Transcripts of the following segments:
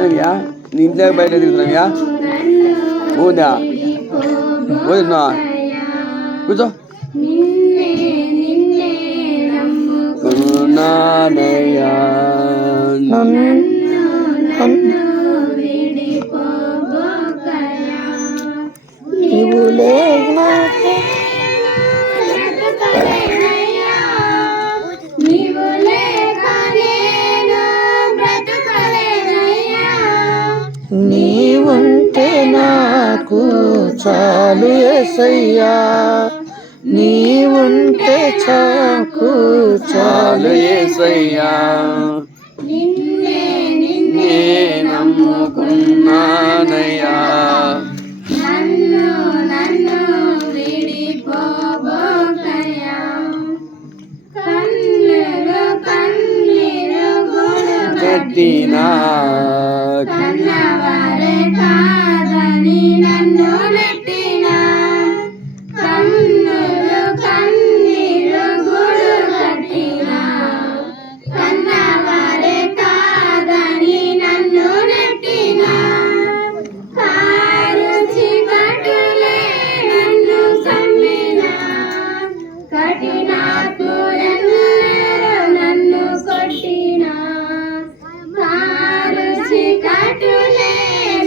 నీ ఇంట్లోకి బయట తిరుగుతున్నావ్యా ఊదా ఊదున్నా కూర్చో కరుణాలయా నీవు నీవుంటే నాకు చాలు యేసయ్యా, నీవుంటే చాకు చాలు యేసయ్యా. నిన్నే నమ్ముకున్నానయ్యా, నన్ను విడిపోబోకయ్యా. కన్నీరు కట్టినా కన్నవారే కాదని నన్ను నెట్టినా, కన్నీరు గూడు కట్టినా, కన్నవారే కాదని నన్ను నెట్టినా, కారుచి కట్టులే నన్ను సమ్మినా, కఠినాత్ములెన్నరూ నన్ను కొట్టినా, కారుచి కట్టులే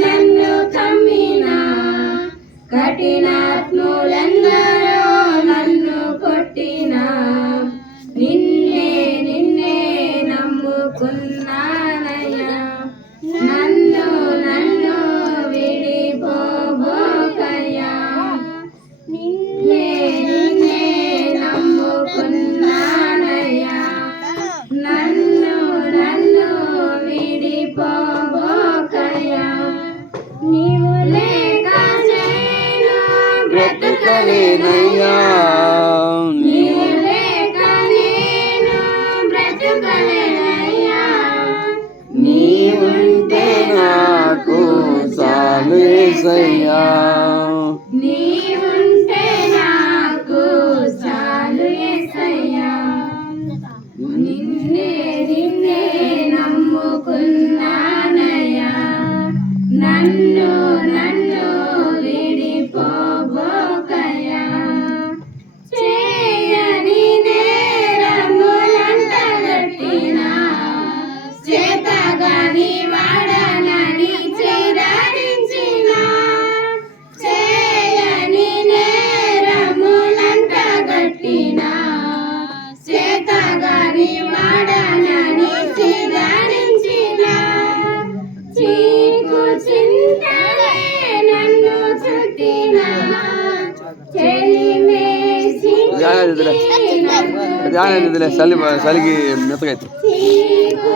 నన్ను కమ్మినా, కఠినాత్ములెన్నరూ నన్ను కొట్టినా, నిన్నే నమ్ముకున్నానయ్యా, నన్ను విడిపోబోకయ్యా. నిన్నే నమ్ముకున్నానయ్యా, నన్ను విడిపోబోకయ్యా. నీవు లేక నేను బ్రతకలేనయ్యా, నీవు లేక నేను బ్రతకలేనయ్యా. నీవుంటే నాకు చాలు యేసయ్యా, నీవుంటే నాకు చాలు యేసయ్యా. నిన్నే నమ్ముకున్నానయ్యా, నన్ను విడిపోబోకయ్యా. చేయని నేరములంటగట్టినా, చేతగాని వాడనని చిరరించినా, చేయని నేరములంటగట్టినా, చేతగాని వాడనని చిరరించినా, చీకు చింతలే నన్ను చుట్టినా, చెలిమేసి చలికి మెత్తగైతే చీకు